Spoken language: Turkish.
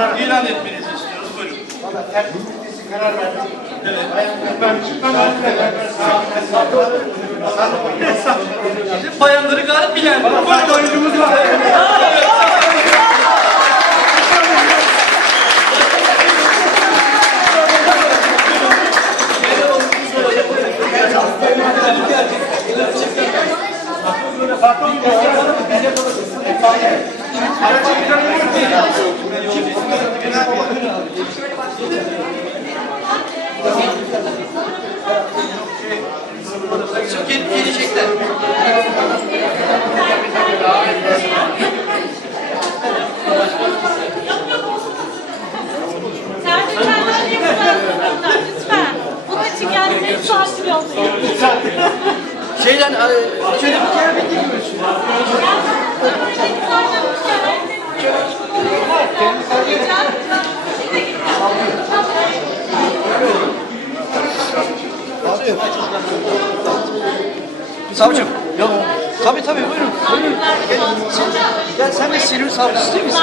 İlan etmenizi istiyoruz. Buyurun. Valla tertip müftüsü karar verdi. Şimdi bayanları galip bilen. Buyurun oyuncumuz var. Tercihlerden bir geldiğiniz saati yollayın. Şeyden, şöyle bir kere Savcım. Yok. Tabii tabii buyurun. Buyurun. Gel, gel sen de Silivri savcısı değil misin?